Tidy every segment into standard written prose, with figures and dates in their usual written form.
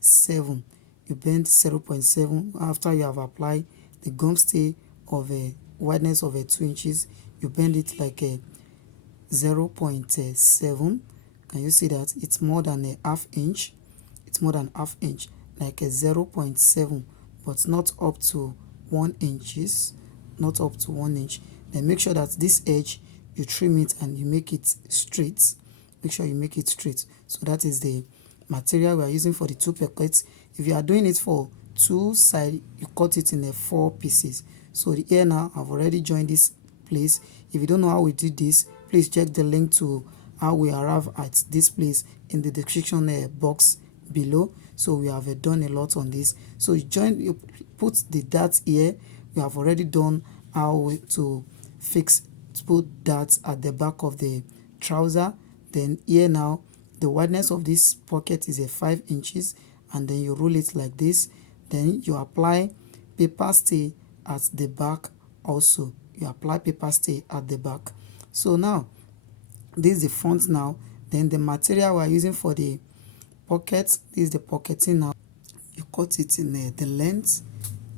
0.7. You bend 0.7 after you have applied the gum stay of a wideness of 2 inches. You bend it like a 0.7. Can you see that it's more than a half inch? It's more than half inch, like a 0.7, but not up to 1 inches, not up to 1 inch. Then make sure that this edge you trim it and you make it straight. Make sure you make it straight. So that is the material we are using for the 2 pockets. If you are doing it for 2 sides, you cut it in 4 pieces. So the here now I've already joined this place. If you don't know how we did this, please check the link to how we arrive at this place in the description box below. So we have done a lot on this. So you put the dart here. We have already done how to put darts at the back of the trouser. Then here now the wideness of this pocket is 5 inches, and then you roll it like this. Then you apply paper stay at the back also. You apply paper stay at the back. So now this is the front now. Then the material we are using for the pocket, this is the pocketing now. You cut it in the length.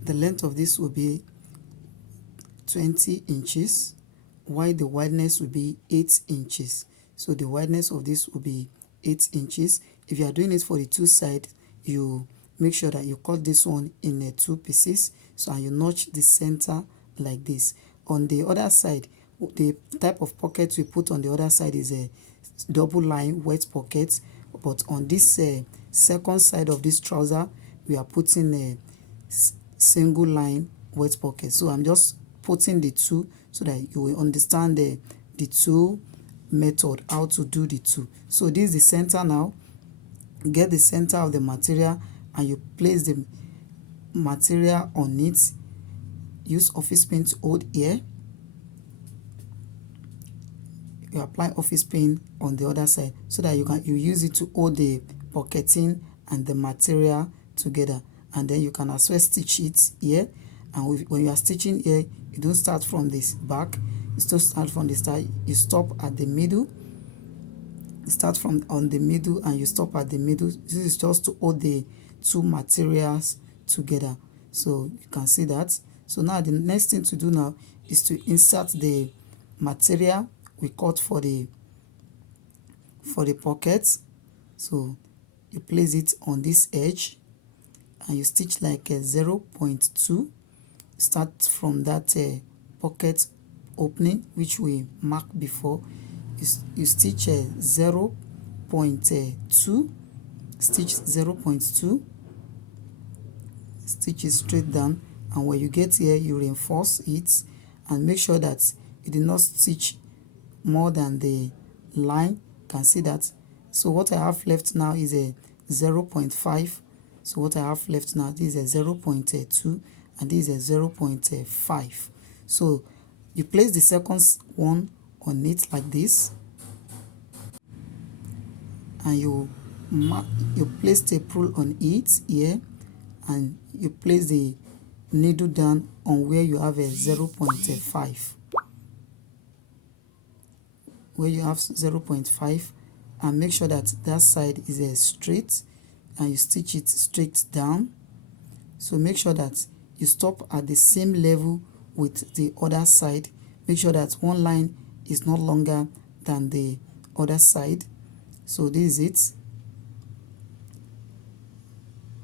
The length of this will be 20 inches, while the wideness will be 8 inches. So the wideness of this will be 8 inches. If you are doing it for the 2 sides, you make sure that you cut this one in 2 pieces. So and you notch the center like this. On the other side, the type of pocket we put on the other side is a double line wet pocket, but on this second side of this trouser we are putting a single line wet pocket. So I'm just putting the two so that you will understand the two method, how to do the two. So this is the center now. Get the center of the material and you place the material on it. Use office pin to hold here. You apply office pin on the other side so that you use it to hold the pocketing and the material together. And then you can as well stitch it here. And when you are stitching here, you don't start from this back. You still start from the start. You stop at the middle. You start from on the middle and you stop at the middle. This is just to hold the two materials together. So you can see that. So now the next thing to do now is to insert the material we cut for the pocket. So you place it on this edge and you stitch like a 0.2. Start from that pocket opening which we marked before. You stitch a 0.2, stitch 0.2, stitch it straight down, and when you get here you reinforce it and make sure that you do not stitch more than the line. You can see that. So what I have left now is a 0.5. So what I have left now, this is a 0.2 and this is a 0.5. So you place the second one on it like this, and you place tape rule on it here, and you place the needle down on where you have a 0.5, where you have 0.5, and make sure that that side is straight and you stitch it straight down. So make sure that you stop at the same level with the other side. Make sure that one line is not longer than the other side. So this is it.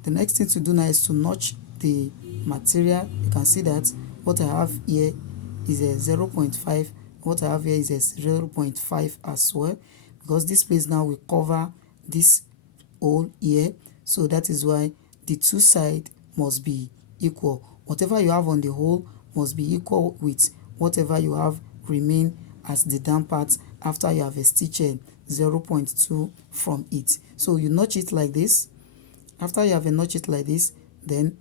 The next thing to do now is to notch the material. You can see that what I have here is a 0.5. What I have here is a 0.5 as well, because this place now will cover this hole here. So that is why the two sides must be equal. Whatever you have on the hole must be equal with whatever you have remain as the down part after you have stitched 0.2 from it. So you notch it like this. After you have notched it like this, then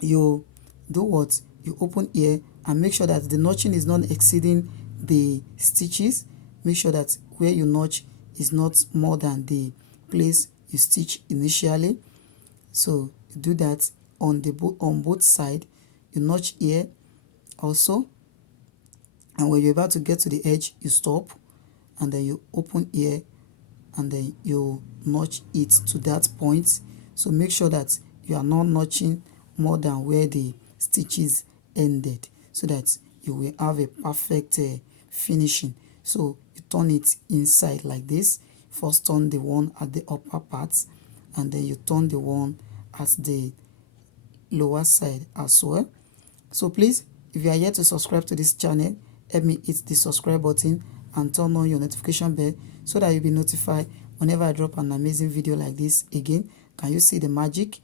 you do what? You open here and make sure that the notching is not exceeding the stitches. Make sure that where you notch is not more than the place you stitch initially. So you do that on both sides. You notch here also, and when you're about to get to the edge, you stop, and then you open here, and then you notch it to that point. So make sure that you are not notching more than where the stitches ended, so that you will have a perfect finishing. So you turn it inside like this. First turn the one at the upper part, and then you turn the one at the lower side as well. So please, if you are yet to subscribe to this channel, help me hit the subscribe button and turn on your notification bell so that you'll be notified whenever I drop an amazing video like this again. Can you see the magic?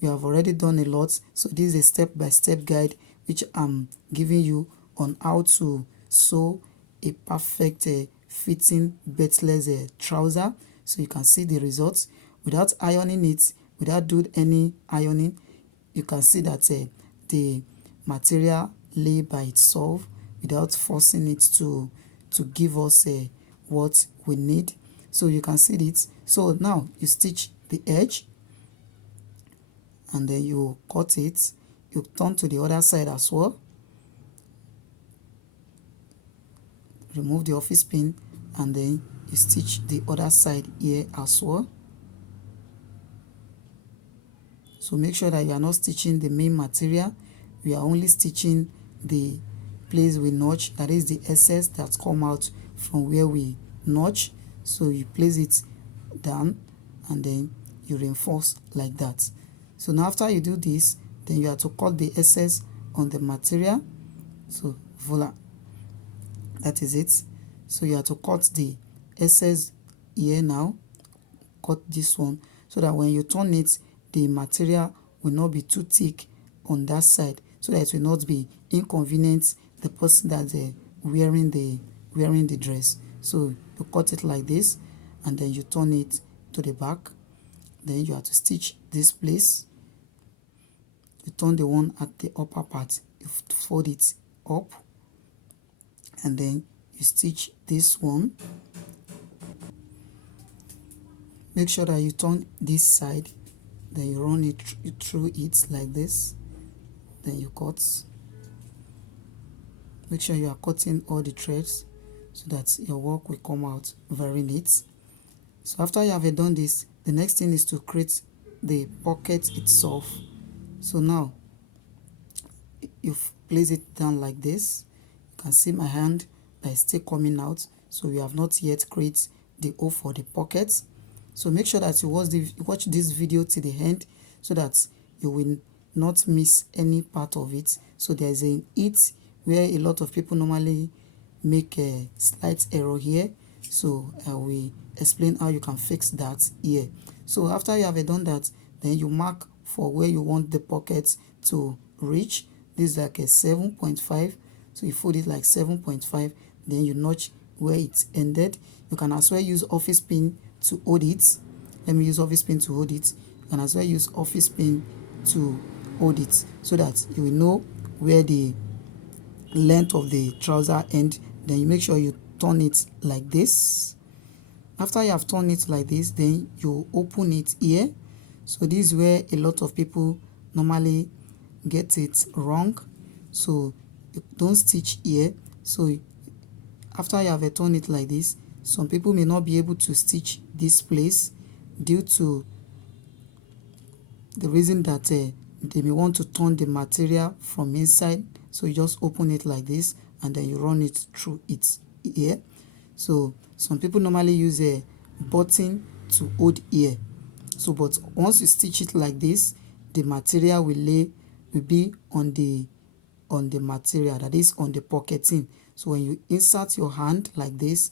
We have already done a lot, so this is a step-by-step guide which I'm giving you on how to sew a perfect fitting beltless trouser, so you can see the results without ironing it, without doing any ironing. You can see that the material lay by itself without forcing it to give us what we need. So you can see it. So now you stitch the edge, and then you cut it. You turn to the other side as well, remove the office pin, and then you stitch the other side here as well. So make sure that you are not stitching the main material, we are only stitching the place we notch, that is the excess that come out from where we notch. So you place it down and then you reinforce like that. So now after you do this, then you have to cut the excess on the material. So voila, that is it. So you have to cut the excess here now, cut this one, so that when you turn it, the material will not be too thick on that side, so that it will not be inconvenient the person that's wearing the dress. So you cut it like this, and then you turn it to the back. Then you have to stitch this place. You turn the one at the upper part, you fold it up, and then you stitch this one. Make sure that you turn this side, then you run it through it like this, then you cut. Make sure you are cutting all the threads so that your work will come out very neat. So after you have done this, the next thing is to create the pocket itself. So now you place it down like this. You can see my hand that is still coming out, so we have not yet created the hole for the pocket. So make sure that you watch this video to the end, so that you will not miss any part of it. So there is an it where a lot of people normally make a slight error here, so I will explain how you can fix that here. So after you have done that, then you mark for where you want the pocket to reach. This is like a 7.5, so you fold it like 7.5, then you notch where it ended. You can as well use office pin to hold it. Let me use office pin to hold it. You can as well use office pin to hold it, so that you will know where the length of the trouser end. Then you make sure you turn it like this. After you have turned it like this, then you open it here. So this is where a lot of people normally get it wrong. So you don't stitch here. So after you have turned it like this, some people may not be able to stitch this place due to the reason that they may want to turn the material from inside. So you just open it like this, and then you run it through it here. So some people normally use a button to hold here. So but once you stitch it like this, the material will be on the material, that is on the pocketing. So when you insert your hand like this,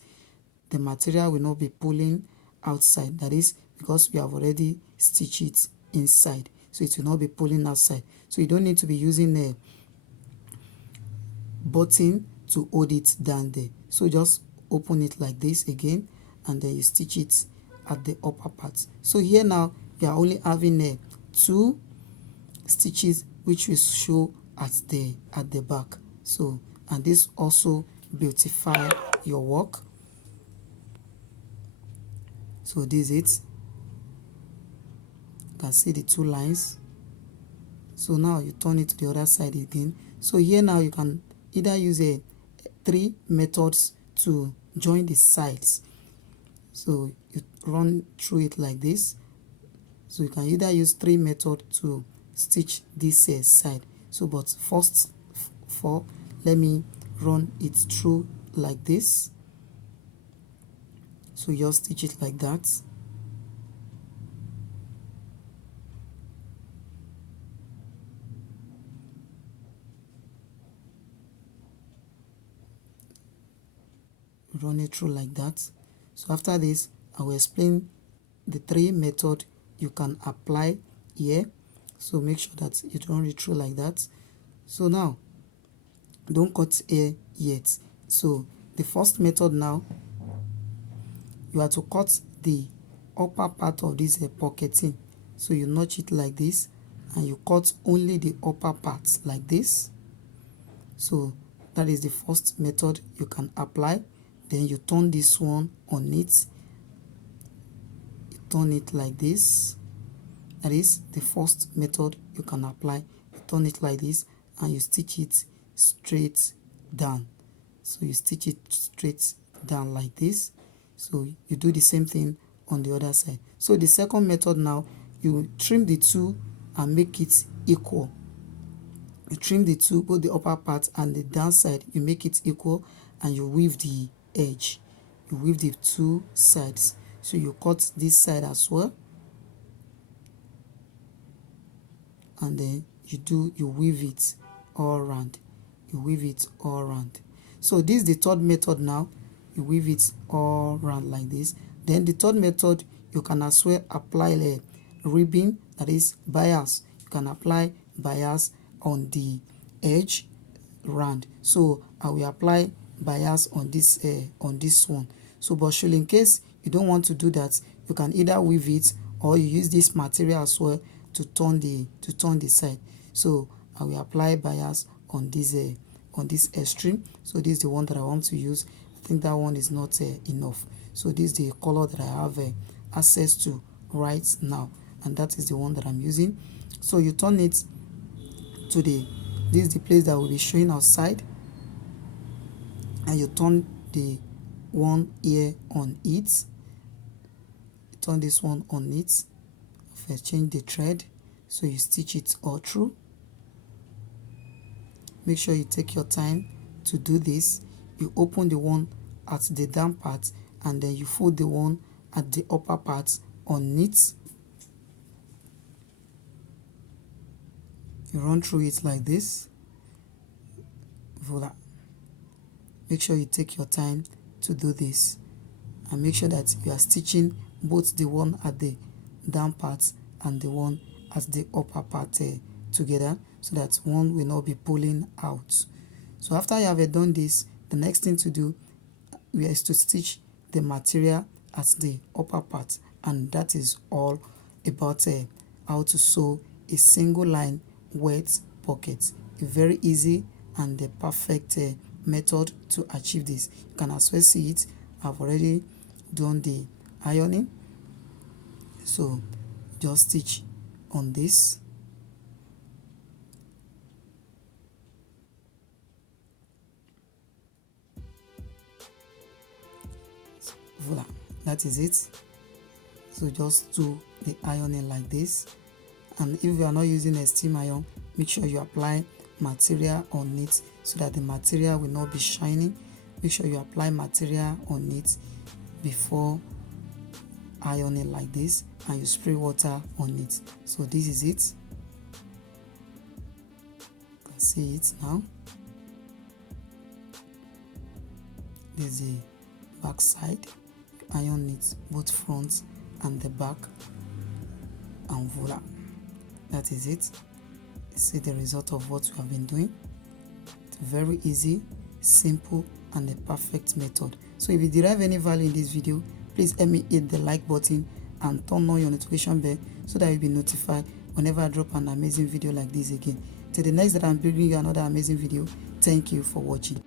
the material will not be pulling outside, that is because we have already stitched it inside, so it will not be pulling outside. So you don't need to be using a button to hold it down there. So just open it like this again, and then you stitch it at the upper part. So here now you are only having 2 stitches which will show at the back. So, and this also beautify your work. So this is it. You can see the 2 lines. So now you turn it to the other side again. So here now you can either use 3 methods to join the sides. So you run through it like this. So you can either use 3 method to stitch this side. So but first for let me run it through like this. So just stitch it like that. Run it through like that. So after this, I will explain the 3 method you can apply here. So make sure that you run it through like that. So now don't cut here yet. So the first method now, you have to cut the upper part of this pocketing. So you notch it like this and you cut only the upper part like this. So that is the first method you can apply. Then you turn this one on it. You turn it like this. That is the first method you can apply. You turn it like this and you stitch it straight down. So you stitch it straight down like this. So you do the same thing on the other side. So the second method now, you trim the two and make it equal. You trim the two, both the upper part and the down side, you make it equal and you weave the edge. You weave the two sides. So you cut this side as well. And then you weave it all around. You weave it all around. So this is the third method now. You weave it all around like this. Then the third method, you can as well apply a ribbing, that is bias. You can apply bias on the edge round. So I will apply bias on this one. So but surely in case you don't want to do that, you can either weave it or you use this material as well to turn the side. So I will apply bias on this extreme. So this is the one that I want to use. I think that one is not enough. So this is the color that I have access to right now, and that is the one that I'm using. So you turn it to this is the place that will be showing outside, and you turn the one here on it. You turn this one on it. First change the thread, so you stitch it all through. Make sure you take your time to do this. You open the one at the down part and then you fold the one at the upper part on it. You run through it like this. Voila. Make sure you take your time to do this and make sure that you are stitching both the one at the down part and the one at the upper part together, so that one will not be pulling out. So after you have done this, the next thing to do is to stitch the material at the upper part, and that is all about how to sew a single line welt pocket. A very easy and the perfect method to achieve this. You can as well see it. I've already done the ironing, so just stitch on this. Voila, that is it. So just do the ironing like this, and if you are not using a steam iron, make sure you apply material on it so that the material will not be shining. Make sure you apply material on it before ironing like this, and you spray water on it. So this is it. You can see it now. This is the back side. Iron it both front and the back, and voila, that is it. See the result of what we have been doing. It's very easy, simple, and a perfect method. So if you derive any value in this video, please help me hit the like button and turn on your notification bell so that you'll be notified whenever I drop an amazing video like this again. Till the next that I'm bringing you another amazing video. Thank you for watching.